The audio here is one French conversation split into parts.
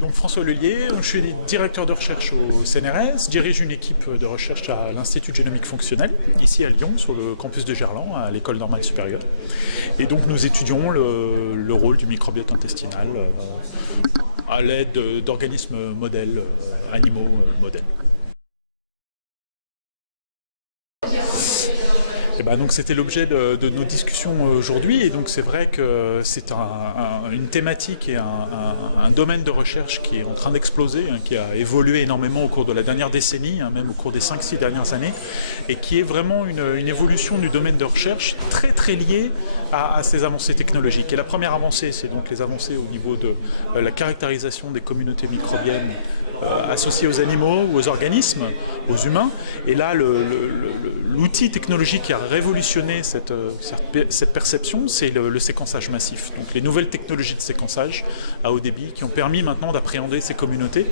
Donc François Lelier, je suis directeur de recherche au CNRS, dirige une équipe de recherche à l'Institut de génomique fonctionnelle, ici à Lyon, sur le campus de Gerland, à l'école normale supérieure. Et donc nous étudions le rôle du microbiote intestinal à l'aide d'organismes modèles, animaux modèles. Et ben donc c'était l'objet de nos discussions aujourd'hui, et donc c'est vrai que c'est une thématique et un domaine de recherche qui est en train d'exploser, qui a évolué énormément au cours de la dernière décennie, même au cours des 5-6 dernières années, et qui est vraiment une évolution du domaine de recherche très très liée à ces avancées technologiques. Et la première avancée, c'est donc les avancées au niveau de la caractérisation des communautés microbiennes associés aux animaux ou aux organismes, aux humains. Et là, l'outil technologique qui a révolutionné cette perception, c'est le séquençage massif. Donc les nouvelles technologies de séquençage à haut débit qui ont permis maintenant d'appréhender ces communautés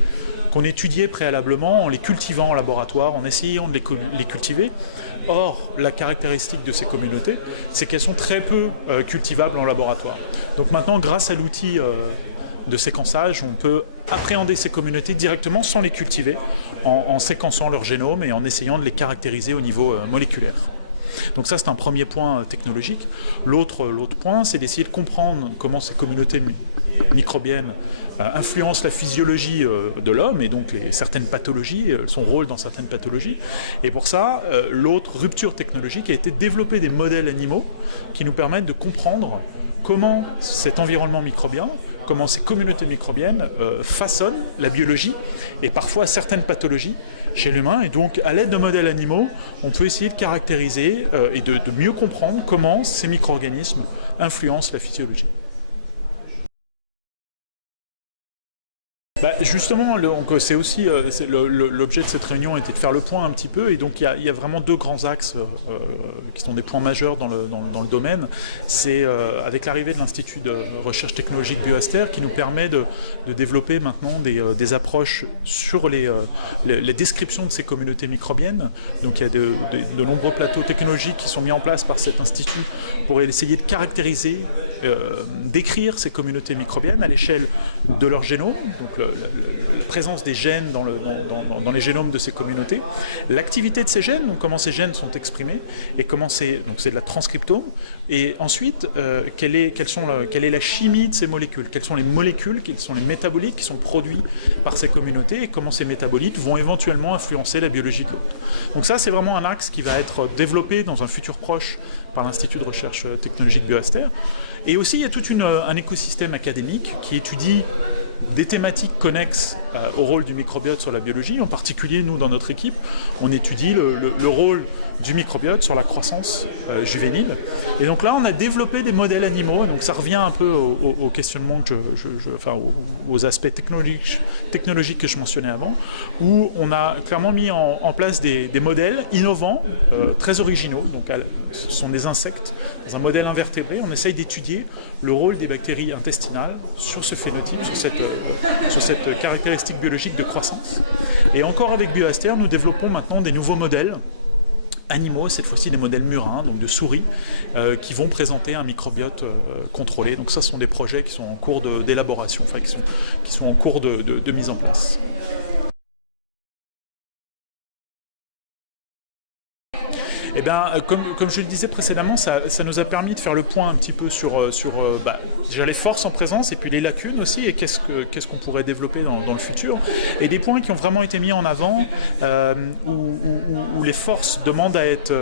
qu'on étudiait préalablement en les cultivant en laboratoire, en essayant de les cultiver. Or, la caractéristique de ces communautés, c'est qu'elles sont très peu cultivables en laboratoire. Donc maintenant, grâce à l'outil de séquençage, on peut appréhender ces communautés directement sans les cultiver, en séquençant leur génome et en essayant de les caractériser au niveau moléculaire. Donc ça, c'est un premier point technologique. L'autre point, c'est d'essayer de comprendre comment ces communautés microbiennes influencent la physiologie de l'homme et donc certaines pathologies, son rôle dans certaines pathologies. Et pour ça, l'autre rupture technologique a été de développer des modèles animaux qui nous permettent de comprendre comment cet environnement microbien, comment ces communautés microbiennes façonnent la biologie et parfois certaines pathologies chez l'humain. Et donc, à l'aide de modèles animaux, on peut essayer de caractériser et de mieux comprendre comment ces micro-organismes influencent la physiologie. Justement, c'est aussi l'objet de cette réunion était de faire le point un petit peu, et donc il y a vraiment deux grands axes qui sont des points majeurs dans le domaine. C'est avec l'arrivée de l'Institut de recherche technologique BioAster qui nous permet de développer maintenant des approches sur les descriptions de ces communautés microbiennes. Donc il y a de nombreux plateaux technologiques qui sont mis en place par cet institut pour essayer de caractériser, décrire ces communautés microbiennes à l'échelle de leur génome, donc la présence des gènes dans les génomes de ces communautés, l'activité de ces gènes, donc comment ces gènes sont exprimés, et comment c'est de la transcriptome, et ensuite quelle est la chimie de ces molécules, quelles sont les molécules, quels sont les métabolites qui sont produits par ces communautés, et comment ces métabolites vont éventuellement influencer la biologie de l'hôte. Donc ça, c'est vraiment un axe qui va être développé dans un futur proche par l'Institut de recherche technologique BioAster. Et aussi, il y a tout un écosystème académique qui étudie des thématiques connexes au rôle du microbiote sur la biologie. En particulier, nous, dans notre équipe, on étudie le rôle du microbiote sur la croissance juvénile. Et donc là, on a développé des modèles animaux, donc ça revient un peu au questionnement, aux aspects technologiques que je mentionnais avant, où on a clairement mis en place des modèles innovants, très originaux. Donc ce sont des insectes, dans un modèle invertébré. On essaye d'étudier le rôle des bactéries intestinales sur ce phénotype, sur cette caractéristique biologique de croissance. Et encore avec BioAster, nous développons maintenant des nouveaux modèles animaux, cette fois-ci des modèles murins, donc de souris, qui vont présenter un microbiote contrôlé. Donc ça, ce sont des projets qui sont en cours d'élaboration, qui sont en cours de mise en place. Eh bien, comme je le disais précédemment, ça nous a permis de faire le point un petit peu sur déjà les forces en présence et puis les lacunes aussi, et qu'est-ce qu'on pourrait développer dans le futur. Et des points qui ont vraiment été mis en avant, où les forces demandent à être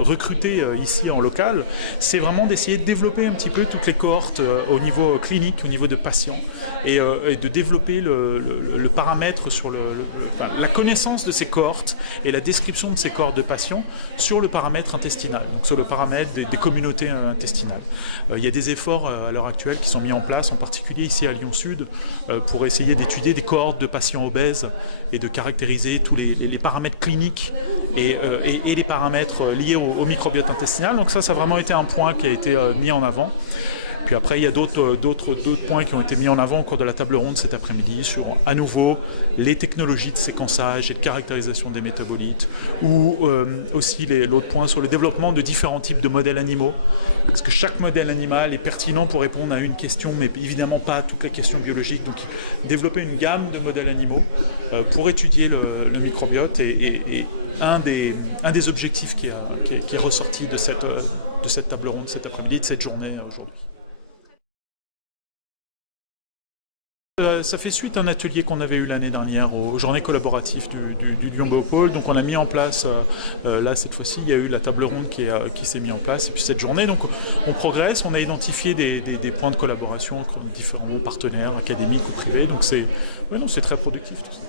recrutées ici en local, c'est vraiment d'essayer de développer un petit peu toutes les cohortes au niveau clinique, au niveau de patients, et de développer le paramètre sur la connaissance de ces cohortes et la description de ces cohortes de patients sur le paramètre intestinal, donc sur le paramètre des communautés intestinales. Il y a des efforts à l'heure actuelle qui sont mis en place, en particulier ici à Lyon Sud, pour essayer d'étudier des cohortes de patients obèses et de caractériser tous les paramètres cliniques et les paramètres liés au microbiote intestinal. Donc ça a vraiment été un point qui a été mis en avant. Puis après, il y a d'autres points qui ont été mis en avant au cours de la table ronde cet après-midi sur, à nouveau, les technologies de séquençage et de caractérisation des métabolites, ou aussi l'autre point sur le développement de différents types de modèles animaux, parce que chaque modèle animal est pertinent pour répondre à une question, mais évidemment pas à toutes les questions biologiques. Donc développer une gamme de modèles animaux pour étudier le microbiote est un des objectifs qui est ressorti de cette table ronde cet après-midi, de cette journée aujourd'hui. Ça fait suite à un atelier qu'on avait eu l'année dernière aux journées collaboratives du Lyon-Boopol. Donc on a mis en place, là cette fois-ci, il y a eu la table ronde qui s'est mise en place. Et puis cette journée, donc on progresse, on a identifié des points de collaboration entre différents partenaires académiques ou privés. Donc c'est très productif tout ça.